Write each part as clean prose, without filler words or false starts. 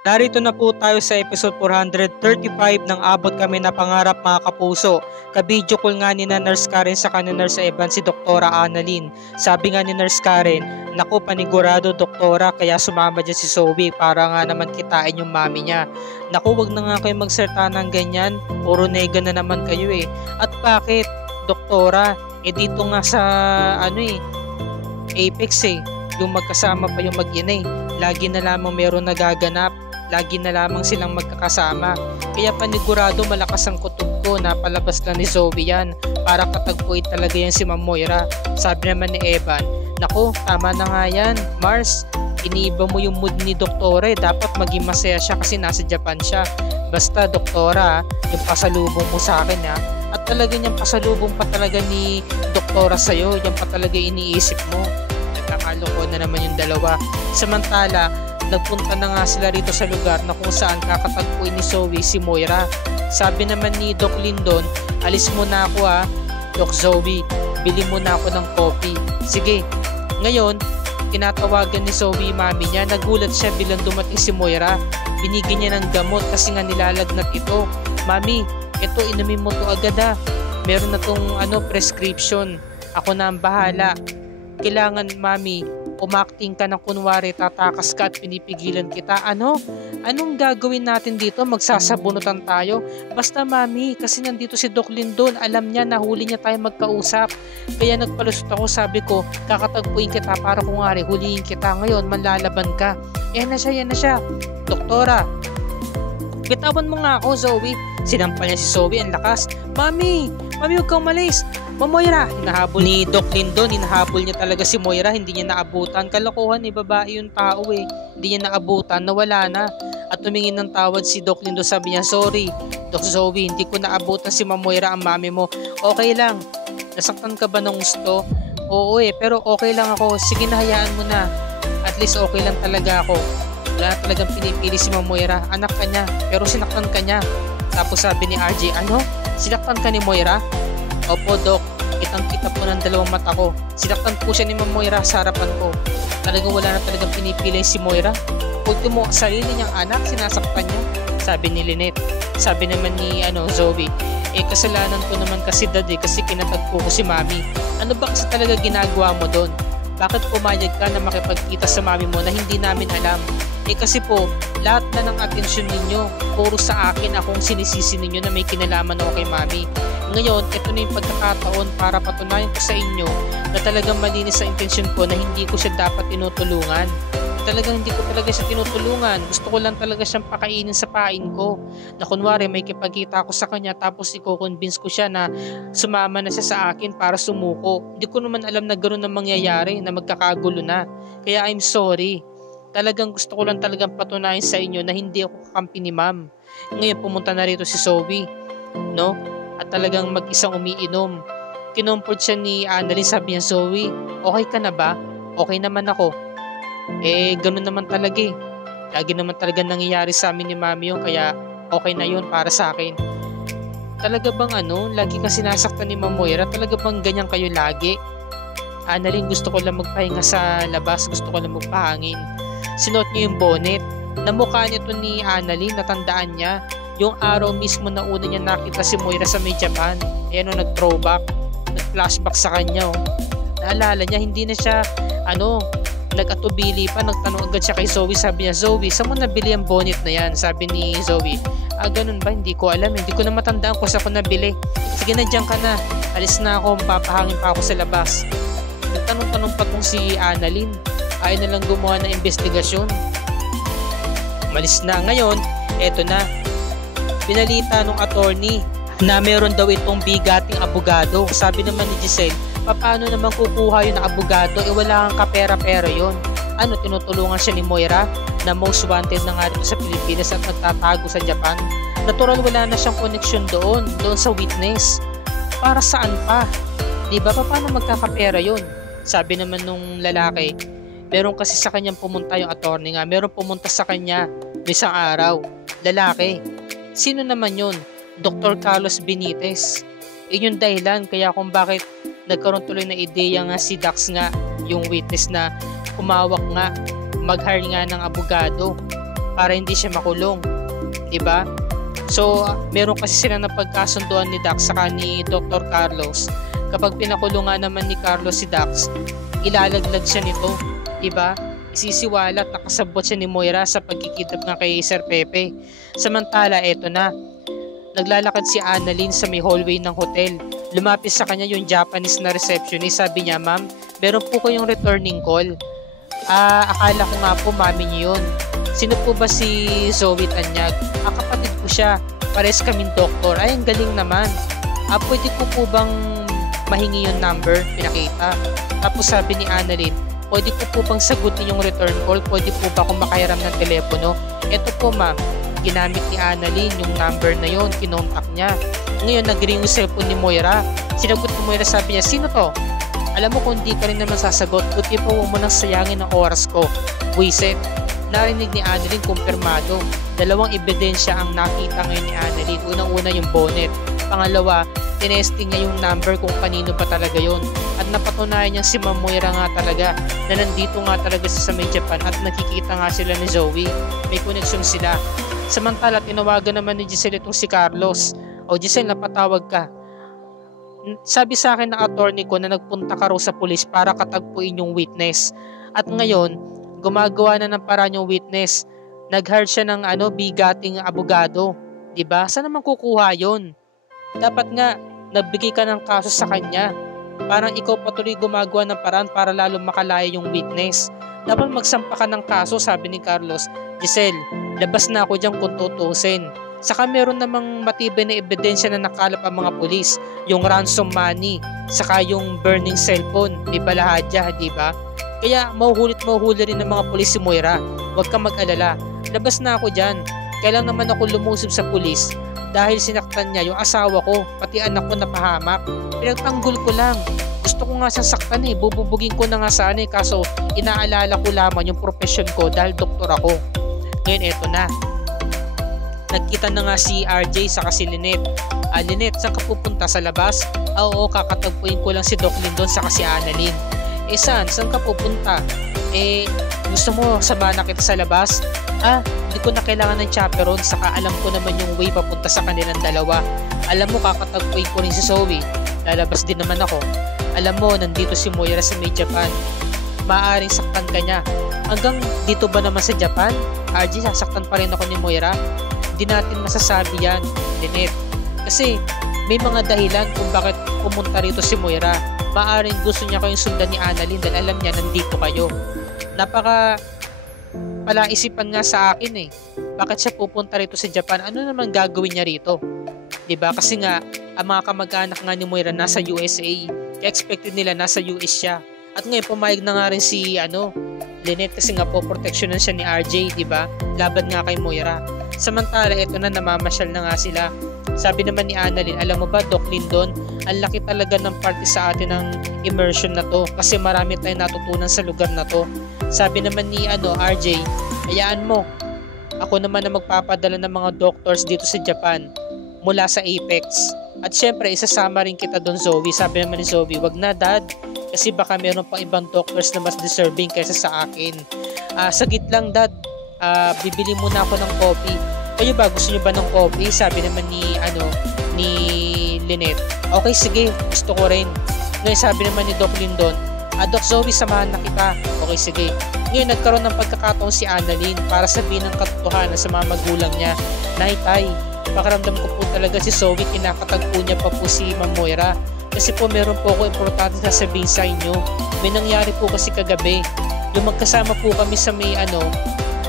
Narito na po tayo sa episode 435 ng Abot Kami na Pangarap mga kapuso. Ka-video call nga ni na Nurse Karen sa ni Nurse Evan si Doktora Annalyn. Sabi nga ni Nurse Karen, naku panigurado doktora kaya sumama dyan si Zoe para nga naman kitain yung mami niya. Naku wag na nga kayo magsalita ng ganyan, puro nega na naman kayo eh. At bakit doktora? Dito nga sa Apex yung magkasama pa yung mag-ina lagi na lamang meron nagaganap. Lagi na lamang silang magkakasama. Kaya panigurado malakas ang kutob ko na palabas lang ni Zoe yan para katagpuin talaga yan si Ma'am Moira. Sabi naman ni Evan, naku tama na nga yan Mars, iniiba mo yung mood ni Doktora dapat maging masaya siya kasi nasa Japan siya. Basta Doktora, yung pasalubong mo sa akin at talaga niyang pasalubong pa talaga ni Doktora sa'yo, yan pa talaga iniisip mo. Nagkakaloko na naman yung dalawa. Samantala nagpunta na nga sila rito sa lugar na kung saan kakatagpuin ni Zoe si Moira. Sabi naman ni Doc Lindon, alis muna ako Doc Zoe, bili muna ako ng coffee. Sige. Ngayon, tinatawagan ni Zoe mami niya. Nagulat siya bilang dumating si Moira. Binigyan niya ng gamot kasi nga nilalagnat ito. Mami, ito inumin mo to agad Meron na tong prescription. Ako na ang bahala. Kailangan mami, umakting ka ng kunwari tatakas ka at pinipigilan kita. Anong gagawin natin dito? Magsasabunutan tayo? Basta mami, kasi nandito si Doc Lindon, alam niya na huli niya tayo magkausap. Kaya nagpalusot ako, sabi ko, kakatagpuin kita para kunwari huliin kita. Ngayon, manlalaban ka. Yan na siya. Doktora, bitawan mo nga ako Zoe. Sinampal niya si Zoe, ang lakas. Mami, huwag kang umalis. Moira, hinahabol ni Doc Lindon, hinahabol niya talaga si Moira, hindi niya naabutan. Kalokohan babae yung tao hindi niya naabutan, nawala na. At tumingin ng tawad si Doc Lindon, sabi niya, sorry Doc Zoe, hindi ko naabutan si Ma'am Moira, ang mami mo. Okay lang, nasaktan ka ba ng gusto? Oo pero okay lang ako, sige na hayaan mo na. At least okay lang talaga ako. Wala talagang pinipili si Ma'am Moira, anak ka niya, pero sinaktan ka niya. Tapos sabi ni RJ, sinaktan ka ni Moira? Opo Doc, kitang-kita po ng dalawang mata ko. Sinaktan po siya ni Ma'am Moira sa harapan ko. Talagang wala na talagang pinipili si Moira. Ultimo, sarili niyang anak, sinasaktan niya. Sabi ni Lynette. Sabi naman ni Zoe, kasalanan ko naman kasi dad kasi kinatagpo ko si mami. Ano ba kasi talaga ginagawa mo doon? Bakit pumayag ka na makipagkita sa mami mo na hindi namin alam? Kasi po, lahat na ng atensyon ninyo, puro sa akin akong sinisisi ninyo na may kinalaman ako kay mami. Ngayon, ito na yung pagkakataon para patunayan ko sa inyo na talagang malinis sa intensyon ko na hindi ko siya dapat tinutulungan. Talagang hindi ko talaga siya tinutulungan. Gusto ko lang talaga siyang pakainin sa pain ko. Na kunwari may kipagkita ako sa kanya tapos i-convince ko siya na sumama na siya sa akin para sumuko. Hindi ko naman alam na gano'n ang mangyayari, na magkakagulo na. Kaya I'm sorry. Talagang gusto ko lang talagang patunayan sa inyo na hindi ako kakampi ni ma'am. Ngayon pumunta na rito si Zoe, no? At talagang mag-isang umiinom. Kinumport siya ni Annalyn, sabi niya, Zoe, okay ka na ba? Okay naman ako. Ganun naman talaga Lagi naman talaga nangyayari sa amin ni mami yun, kaya okay na yun para sa akin. Talaga bang lagi kang sinasaktan ni Ma'am Moira? Talaga bang ganyan kayo lagi? Annalyn, gusto ko lang magpahinga sa labas, gusto ko lang magpahangin. Sinuot niya yung bonnet. Namukha niya to ni Annalyn, natandaan niya. Yung araw mismo na una niya nakita si Moira sa may Japan. Nag-throwback, nag-flashback sa kanya. Naalala niya, hindi na siya, nag-atubili pa, nagtanong agad siya kay Zoe. Sabi niya, Zoe, saan mo nabili ang bonnet na yan? Sabi ni Zoe, ganun ba? Hindi ko alam. Hindi ko na matandaan kung saan ko nabili. Sige na, dyan ka na. Alis na ako, papahangin pa ako sa labas. Nagtanong-tanong pa kung si Annalyn. Ayaw na lang gumawa ng investigasyon. Umalis na. Ngayon, eto na. Pinalita nung attorney na meron daw itong bigating abogado. Sabi naman ni Giselle, paano naman kukuha yun na abogado? Wala kang kapera-pera yun. Tinutulungan siya ni Moira na most wanted na nga dito sa Pilipinas at nagtatago sa Japan. Natural wala na siyang connection doon sa witness. Para saan pa? Diba? Paano magkakapera yun? Sabi naman nung lalaki, meron kasi sa kanyang pumunta yung attorney nga. Meron pumunta sa kanya isang araw. Lalaki. Sino naman yun? Dr. Carlos Benitez. Yun yung dahilan kaya kung bakit nagkaroon tuloy na ideya nga si Dax nga, yung witness na humawak nga, mag-hire nga ng abogado para hindi siya makulong, 'di ba? So, meron kasi sila na pagkasunduan ni Dax saka ni Dr. Carlos. Kapag pinakulungan naman ni Carlos si Dax, ilalaglag siya nito, 'di ba? Isisiwala at nakasabot siya ni Moira sa pagkikidnap nga kay Sir Pepe. Samantala, eto na. Naglalakad si Annalyn sa may hallway ng hotel. Lumapit sa kanya yung Japanese na receptionist. Sabi niya, "Ma'am, meron po kayong returning call." Akala ko nga po mami niyo yun. Sino po ba si Zoe Tanyag? Kapatid ko siya. Pares kaming doktor. Ay, ang galing naman. Pwede ko po bang mahingi yung number? Pinakita. Tapos sabi ni Annalyn, "Pwede ko po bang sagutin yung return call? Pwede po ba akong makahiram ng telepono?" Eto po ma'am, ginamit ni Annalyn yung number na yon, kinontak niya. Ngayon nag-ring yung cellphone ni Moira. Sinagot ni Moira, sabi niya, "Sino to? Alam mo kung di ka rin naman sasagot, buti po mo nang sayangin ang oras ko." Buisit. Narinig ni Annalyn, kumpirmado. Dalawang ebidensya ang nakita ngayon ni Annalyn. Unang-una yung bonnet. Pangalawa, tinesting niya yung number kung kanino pa talaga yon. At napatunayan niya si Ma'am Moira nga talaga na nandito nga talaga sa may Japan at nakikita nga sila ni Zoe. May connection sila. Samantala, tinawagan naman ni Giselle itong si Carlos. "O Giselle, napatawag ka. Sabi sa akin ng attorney ko na nagpunta ka raw sa pulis para katagpuin yung witness. At ngayon, gumagawa na ng paraan yung witness. Nag-hire siya ng bigating abogado. Diba? Saan naman kukuha yon? Dapat nga, nagbigay ka ng kaso sa kanya. Parang ikaw patuloy gumagawa ng paraan para lalo makalaya yung witness. Dapat magsampa ka ng kaso," sabi ni Carlos. "Giselle, labas na ako dyan kung tutusin. Saka meron namang matibay na ebidensya na nakalap ang mga pulis. Yung ransom money, saka yung burning cellphone. May balahadya, di ba? Kaya mahuhuli rin ng mga pulis si Moira. Huwag kang mag-alala. Labas na ako dyan. Kailan naman ako lumusob sa pulis dahil sinaktan niya yung asawa ko, pati anak ko napahamak. Pinagtanggol ko lang. Gusto ko nga siyang saktan bububugin ko na nga sana kaso inaalala ko lamang yung profession ko dahil doktor ako." Ngayon eto na. Nagkita na nga si RJ saka si Lynette. "Lynette, saan ka pupunta? Sa labas?" Oo, kakatagpuin ko lang si Doc Lindon saka si Annalyn." Saan ka pupunta?" Gusto mo samahan na kita sa labas?" Hindi ko na kailangan ng chaperone, saka alam ko naman yung way papunta sa kanilang dalawa. Alam mo, kakatagpuin ko rin si Zoe. Lalabas din naman ako. Alam mo, nandito si Moira sa may Japan. Maaaring saktan ka niya. Hanggang dito ba naman sa Japan? RJ, sasaktan pa rin ako ni Moira? Hindi natin masasabi yan, Lynette. Kasi may mga dahilan kung bakit pumunta rito si Moira. Maaring gusto niya kayong sundan ni Annalyn dahil alam niya nandito kayo. Napaka palaisipan nga sa akin Bakit siya pupunta rito sa Japan? Ano naman gagawin niya rito? 'Di ba? Kasi nga ang mga kamag-anak nga ni Moira nasa USA. Kaya expected nila nasa US siya. At ngayon pumayag na nga rin si Lynette kasi nga po proteksyonan siya ni RJ, 'di ba? Laban nga kay Moira. Samantala eto na, namamasyal na nga sila. Sabi naman ni Annalyn, "Alam mo ba, Doc Lindon, ang laki talaga ng party sa atin ng immersion na to kasi marami tayong natutunan sa lugar na to." Sabi naman ni RJ, "Hayaan mo. Ako naman na magpapadala ng mga doctors dito sa Japan mula sa Apex. At syempre, isasama rin kita doon, Zoe." Sabi naman ni Zoe, "Wag na, Dad. Kasi baka meron pang ibang doctors na mas deserving kaysa sa akin. Sagit lang, Dad. Bibili muna ako ng coffee. Kayo ba? Gusto niyo ba ng coffee?" Sabi naman ni Lynette. "Okay, sige. Gusto ko rin." Ngayon sabi naman ni Doc Lindon, "Doc Zoe, samahan na kita." Okay, sige. Ngayon nagkaroon ng pagkakataon si Annalyn para sabihin ng katotohanan sa mga magulang niya. "Nay, Tay, pakiramdam ko po talaga si Zoe, kinakatagpo niya pa po si Ma'am Moira. Kasi po meron po ako importante sasabihin sa inyo. May nangyari po kasi kagabi. Yung magkasama po kami sa may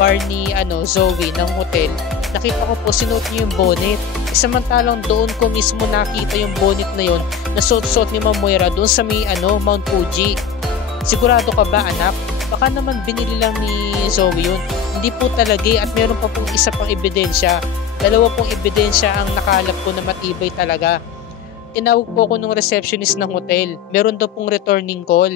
bar ni Zoe ng hotel. Nakita ko po sinuot niya yung bonnet. Samantalang doon ko mismo nakita yung bonnet na yon na suot-suot ni Ma'am Moira doon sa may Mount Fuji. Sigurado ka ba, anak? Baka naman binili lang ni Zoe yun." "Hindi po talaga at meron pa pong isa pang ebidensya. Dalawa pong ebidensya ang nakalap ko na matibay talaga." Tinawag po ako ng receptionist ng hotel. Meron daw pong returning call.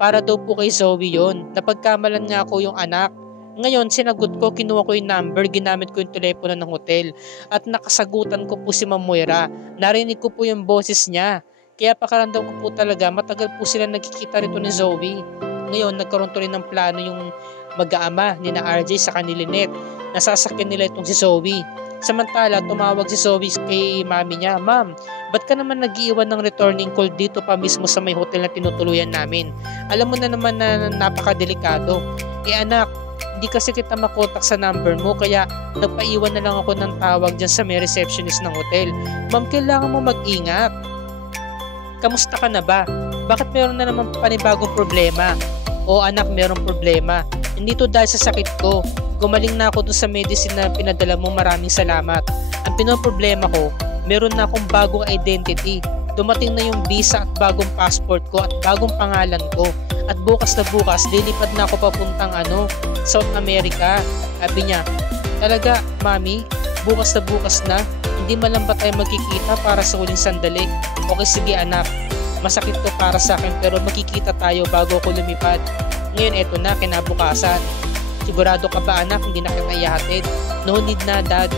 Para daw po kay Zoe yun. Napagkamalan nga ako yung anak. Ngayon, sinagot ko, kinuha ko yung number, ginamit ko yung telepono ng hotel. At nakasagutan ko po si Ma'am Moira. Narinig ko po yung boses niya. Kaya pakaramdam ko po talaga, matagal po sila nagkikita rito ni Zoe. Ngayon, nagkaroon to rin ng plano yung mag-aama ni na RJ sa ni Lynette. nasasakyan nila itong si Zoe. Samantala, tumawag si Zoe kay mami niya, "Ma'am, ba't ka naman nag-iwan ng returning call dito pa mismo sa may hotel na tinutuluyan namin? Alam mo na naman na napakadelikado." Anak, hindi kasi kita makontak sa number mo kaya nagpaiwan na lang ako ng tawag dyan sa may receptionist ng hotel. "Ma'am, kailangan mo mag-ingat. Kamusta ka na ba? Bakit meron na naman panibagong problema?" "O anak, merong problema. Hindi to dahil sa sakit ko. Gumaling na ako dun sa medicine na pinadala mo, maraming salamat. Ang pinoproblema ko, meron na akong bagong identity. Dumating na yung visa at bagong passport ko at bagong pangalan ko. At bukas na bukas, lilipad na ako papuntang South America." Sabi niya, "Talaga, mami, bukas na, hindi man lang ba tayo magkikita para sa huling sandali?" "Okay, sige anak, masakit to para sa akin pero magkikita tayo bago ako lumipad." Ngayon eto na, kinabukasan. "Sigurado ka ba anak, hindi na kita ihahatid?" "No need na dad,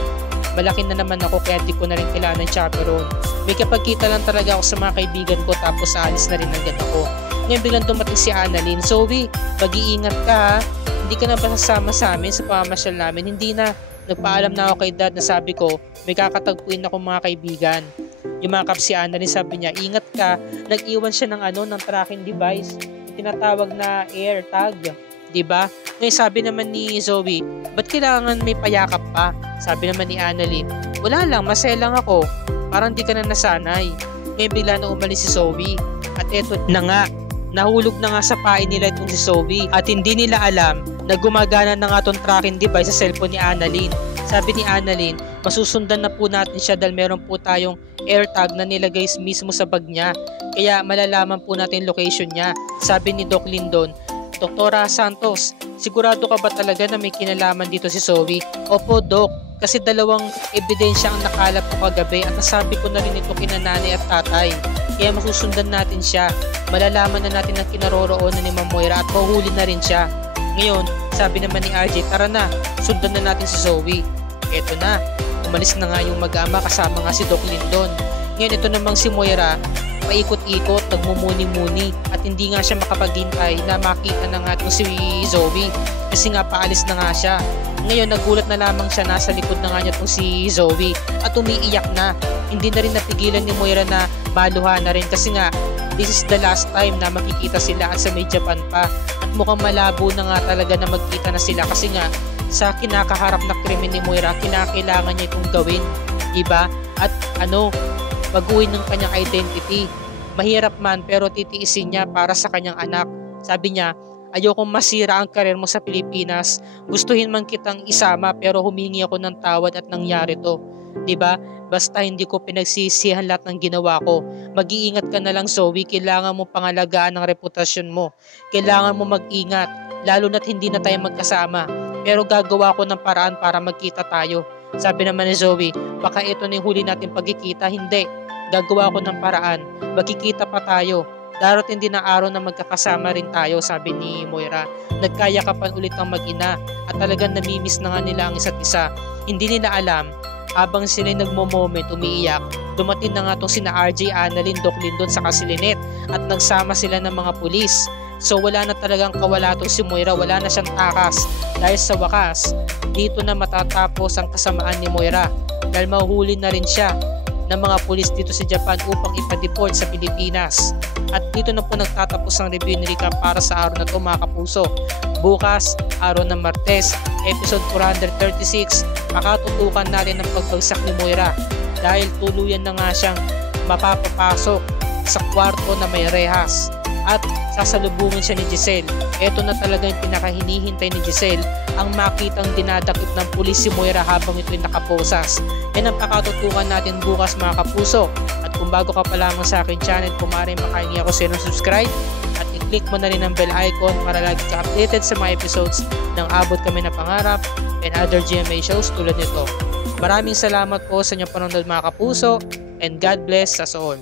malaki na naman ako kaya di ko na rin kailangan ng chaperone. May kapagkita lang talaga ako sa mga kaibigan ko tapos aalis na rin agad ako." Ngayon biglang dumating si Annalyn. "Zoe, mag-iingat ka ha. Hindi ka na ba sasama sa amin sa pamamasyal namin?" "Hindi na. Nagpaalam na ako kay dad na sabi ko may kakatagpuin akong mga kaibigan." Yumakap si Annalyn, sabi niya, "Ingat ka." Nag-iwan siya ng tracking device, tinatawag na AirTag. Diba? Ngayon sabi naman ni Zoe, "Ba't kailangan may payakap pa?" Sabi naman ni Annalyn, "Wala lang, masaya lang ako. Parang di ka na nasanay." Ngayon bigla na umalis si Zoe. At eto na nga, nahulog na nga sa pain nila itong si Zoe. At hindi nila alam na gumagana na nga itong tracking device sa cellphone ni Annalyn. Sabi ni Annalyn, masusundan na po natin siya dahil meron po tayong AirTag na nilagay mismo sa bag niya. Kaya malalaman po natin location niya. Sabi ni Doc Lindon, "Doktora Santos, sigurado ka ba talaga na may kinalaman dito si Zoe?" "Opo, Doc. Kasi dalawang ebidensya ang nakalap ko kagabi at nasabi ko na rin ito kina nanay at tatay. Kaya masusundan natin siya. Malalaman na natin ang kinaroroonan ni Ma'am Moira at mahuli na rin siya." Ngayon, sabi naman ni RJ, "Tara na, sundan na natin si Zoe." Eto na, umalis na nga yung mag-ama kasama nga si Doc Lindon. Ngayon ito namang si Moira, paikot-ikot, nagmumuni-muni at hindi nga siya makapaghintay na makita na nga itong si Zoe kasi nga paalis na nga siya. Ngayon nagulat na lamang siya, nasa likod na nga niya itong si Zoe at umiiyak na. Hindi na rin napigilan ni Moira na maluha na rin kasi nga this is the last time na makikita sila at sa may Japan pa at mukhang malabo na nga talaga na magkita na sila kasi nga sa kinakaharap na krimen ni Moira, kinakailangan niya itong gawin, diba? At baguhin ng kanyang identity. Mahirap man pero titiisin niya para sa kanyang anak. Sabi niya, "Ayokong masira ang karir mo sa Pilipinas. Gustuhin man kitang isama pero humingi ako ng tawad at nangyari to." Diba? Basta hindi ko pinagsisihan lahat ng ginawa ko. Mag-iingat ka na lang Zoe, kailangan mo pangalagaan ang reputasyon mo. Kailangan mo mag-ingat, lalo na't hindi na tayo magkasama. Pero gagawa ko ng paraan para magkita tayo. Sabi naman ni Zoe, "Baka ito na yung huli natin pagkikita." "Hindi. Gagawa ko ng paraan. Magkikita pa tayo. Darating din ang araw na magkakasama rin tayo," sabi ni Moira. Nagkayakapan ulit ang mag-ina at talagang namimiss na nga nila ang isa't isa. Hindi nila alam, habang sila nagmo-moment umiiyak, dumating na nga itong sina RJ, Annalyn, Doc Lindon sa si Lynette at nagsama sila ng mga pulis. So wala na talagang kawala itong si Moira, wala na siyang takas dahil sa wakas, dito na matatapos ang kasamaan ni Moira dahil mahuhuli na rin siya ng mga pulis dito sa Japan upang ipa-deport sa Pilipinas. At dito na po nagtatapos ang review ni Rica para sa araw na ito mga kapuso. Bukas, araw ng Martes, episode 436, makatutukan natin ang pagbagsak ni Moira dahil tuluyan na nga siyang mapapapasok sa kwarto na may rehas at sasalubungin siya ni Giselle. Ito na talaga yung pinakahinihintay ni Giselle, ang makitang dinadakip ng pulis si Moira habang ito'y nakaposas. Yan ang pakatutukan natin bukas mga kapuso. At kung bago ka pa lamang sa akin channel, kung maaaring makahingi ako sa inyo ng subscribe at i-click mo na rin ang bell icon para lagi ka updated sa mga episodes ng Abot Kami na Pangarap and other GMA shows tulad nito. Maraming salamat po sa inyong panonood mga kapuso and God bless us all.